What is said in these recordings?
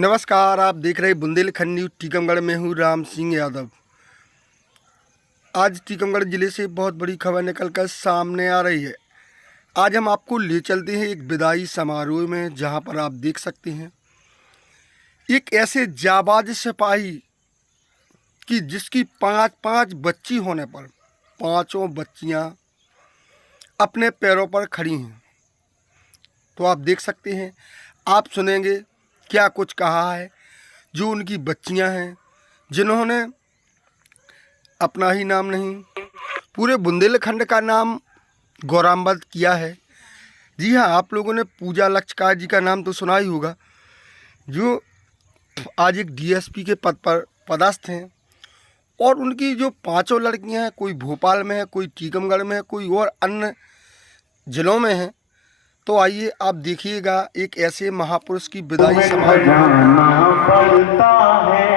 नमस्कार, आप देख रहे बुंदेलखंड न्यूज़। टीकमगढ़ में हूँ राम सिंह यादव। आज टीकमगढ़ ज़िले से बहुत बड़ी खबर निकलकर सामने आ रही है। आज हम आपको ले चलते हैं एक विदाई समारोह में, जहां पर आप देख सकते हैं एक ऐसे जाबाज सिपाही की जिसकी पाँच बच्ची होने पर पाँचों बच्चियां अपने पैरों पर खड़ी हैं। तो आप देख सकते हैं, आप सुनेंगे क्या कुछ कहा है जो उनकी बच्चियां हैं, जिन्होंने अपना ही नाम नहीं, पूरे बुंदेलखंड का नाम गौरवान्वित किया है। जी हाँ, आप लोगों ने पूजा लक्षकार जी का नाम तो सुना ही होगा, जो आज एक डीएसपी के पद पर पदस्थ हैं। और उनकी जो पांचों लड़कियां हैं, कोई भोपाल में है, कोई टीकमगढ़ में है, कोई और अन्य ज़िलों में है। तो आइए आप देखिएगा एक ऐसे महापुरुष की विदाई समारोह। पड़ता है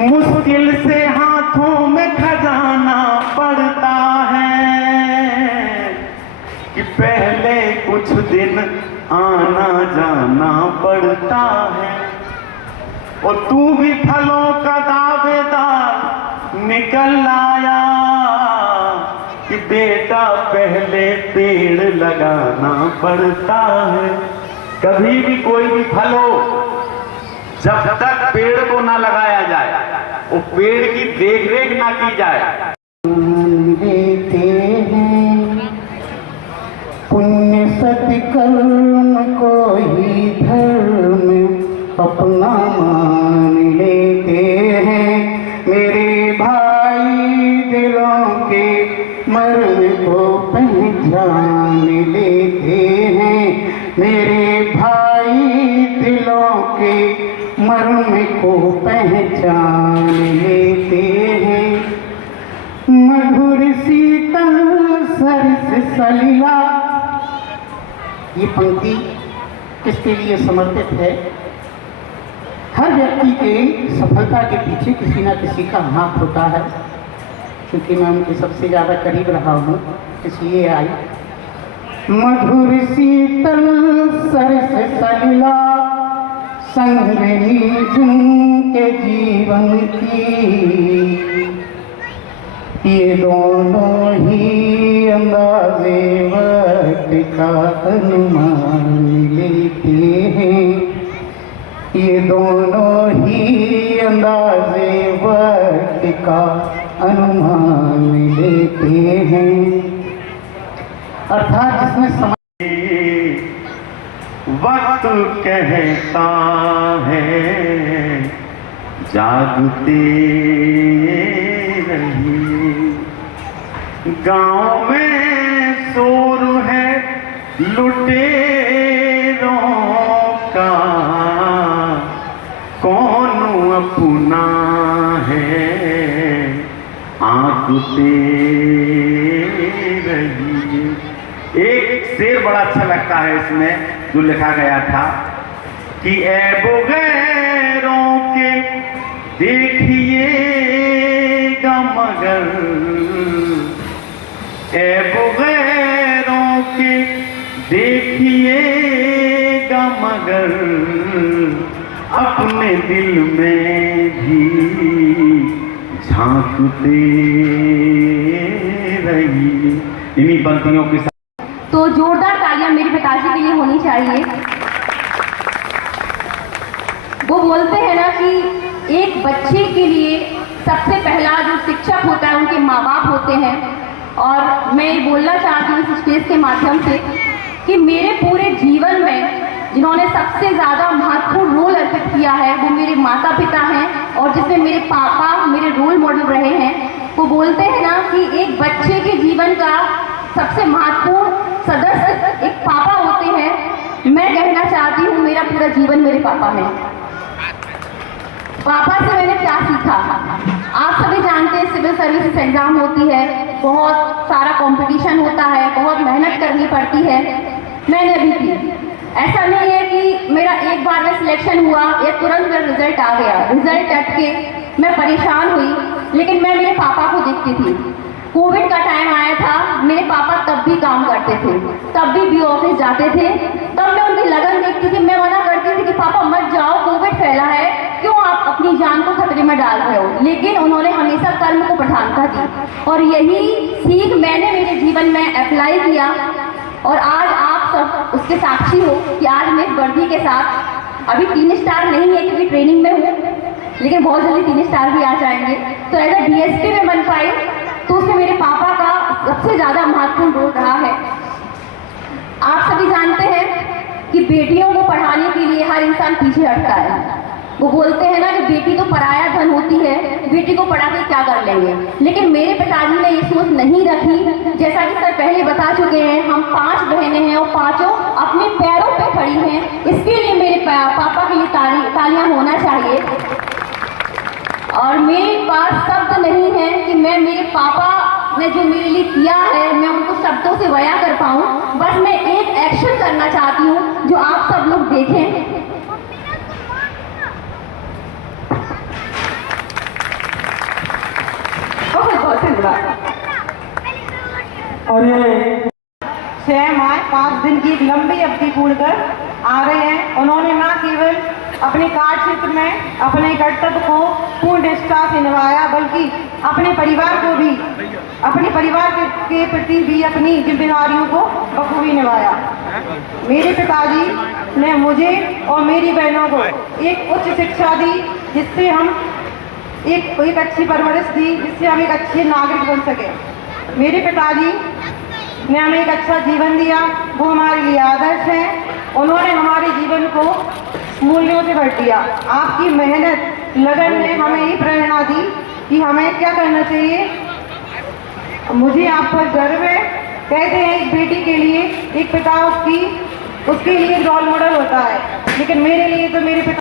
मुश्किल से हाथों में खजाना पड़ता है कि पहले कुछ दिन आना जाना पड़ता है। और तू भी फलों का दावेदार निकल आया कि बेटा पहले पेड़ लगाना पड़ता है। कभी भी कोई भी फल हो, जब तक पेड़ को ना लगाया जाए, वो पेड़ की देख रेख ना की जाए। देते हैं पुण्य सत्कर्म को ही धर्म अपना मान लेते हैं। मेरे भाई दिलों के मर्म को पहचान लेते हैं। मेरे भाई दिलों के मर्म को पहचान लेते हैं। मधुर शीतल सरस सलिला, ये पंक्ति किसके लिए समर्पित है? हर व्यक्ति के सफलता के पीछे किसी न किसी का हाथ होता है। क्योंकि मैं उनके सबसे ज़्यादा करीब रहा हूँ, इसलिए आई। मधुर शीतल सरस सलिला संगनी जिनके जीवन की, ये दोनों ही अंदाज़े वक्त का अनुमान लेते हैं। ये दोनों ही अंदाज़े वक्त का अनुमान लेते हैं। अर्थात जिसमें समय वक्त कहता है जागते रहिए। गांव में शोर है लुटेरों का, कौन अपना है आंकते रहिए। एक शेर बड़ा अच्छा लगता है इसमें, जो लिखा गया था कि ऐबो गैरों के देखिएगा मगर, ऐबो गैरों के देखिएगा मगर, अपने दिल में भी झांकते रहिए। इन्हीं पंक्तियों के साथ तो जोरदार तालियां मेरे पिताजी के लिए होनी चाहिए। वो बोलते हैं ना कि एक बच्चे के लिए सबसे पहला जो शिक्षक होता है उनके माँ बाप होते हैं। और मैं ये बोलना चाहती हूँ इस स्टेज के माध्यम से कि मेरे पूरे जीवन में जिन्होंने सबसे ज़्यादा महत्वपूर्ण रोल अर्पित किया है वो मेरे माता पिता हैं, और जिसमें मेरे पापा मेरे रोल मॉडल रहे हैं। वो बोलते हैं ना कि एक बच्चे के जीवन का सबसे महत्वपूर्ण सदस्य एक पापा होते हैं। मैं कहना चाहती हूँ मेरा पूरा जीवन मेरे पापा है। पापा से मैंने क्या सीखा? आप सभी जानते हैं सिविल सर्विसेज एग्जाम होती है, बहुत सारा कंपटीशन होता है, बहुत मेहनत करनी पड़ती है। मैंने भी की। ऐसा नहीं है कि मेरा एक बार में सिलेक्शन हुआ या तुरंत मेरा रिजल्ट आ गया। रिजल्ट अटके मैं परेशान हुई, लेकिन मैं मेरे पापा को देखती थी। कोविड का टाइम आया था, मेरे पापा तब भी काम करते थे, तब भी ऑफिस जाते थे, तब मैं उनकी लगन देखती थी। मैं मना करती थी कि पापा मत जाओ, कोविड फैला है, क्यों आप अपनी जान को खतरे में डाल रहे हो। लेकिन उन्होंने हमेशा कर्म को प्रधानता दी और यही सीख मैंने मेरे जीवन में अप्लाई किया और आज आप सब उसके साक्षी हो कि आज मैं इस वर्दी के साथ, अभी 3 स्टार नहीं है क्योंकि ट्रेनिंग में हूँ, लेकिन बहुत जल्दी 3 स्टार भी आ जाएंगे। तो एज अ DSP में बन पाई तो उसमें मेरे पापा का सबसे ज़्यादा महत्वपूर्ण रोल रहा है। आप सभी जानते हैं कि बेटियों को पढ़ाने के लिए हर इंसान पीछे हटता है। वो बोलते हैं ना कि बेटी तो पराया धन होती है, बेटी को पढ़ा के क्या कर लेंगे। लेकिन मेरे पिताजी ने ये सोच नहीं रखी। जैसा कि सर पहले बता चुके हैं, हम 5 बहनें हैं और पांचों अपने पैरों पे खड़ी हैं। इसके लिए मेरे पापा के लिए तालियां होना चाहिए। और मेरे पास शब्द नहीं है कि मैं मेरे पापा ने जो मेरे लिए किया है मैं उनको शब्दों से बयां कर पाऊँ। बस मैं एक एक्शन करना चाहती हूँ जो आप सब लोग देखें। बहुत धन्यवाद। और ये 6 माह 5 दिन की एक लंबी अवधि पूर्ण कर आ रहे हैं। उन्होंने न केवल अपने कार्य क्षेत्र में अपने कर्तव्य को पूर्ण निष्ठा से निभाया, बल्कि अपने परिवार को भी, अपने परिवार के प्रति भी अपनी जिम्मेदारियों को बखूबी निभाया। मेरे पिताजी ने मुझे और मेरी बहनों को एक उच्च शिक्षा दी, जिससे हम एक अच्छी परवरिश दी, जिससे हम एक अच्छे नागरिक बन सके। मेरे पिताजी ने हमें एक अच्छा जीवन दिया, वो हमारे लिए आदर्श हैं। उन्होंने हमारे जीवन को मूल्यों से भर दिया। आपकी मेहनत लगन ने हमें ये प्रेरणा दी कि हमें क्या करना चाहिए। मुझे आप पर गर्व है। कहते हैं एक बेटी के लिए एक पिता उसके लिए एक रोल मॉडल होता है, लेकिन मेरे लिए तो मेरे पिता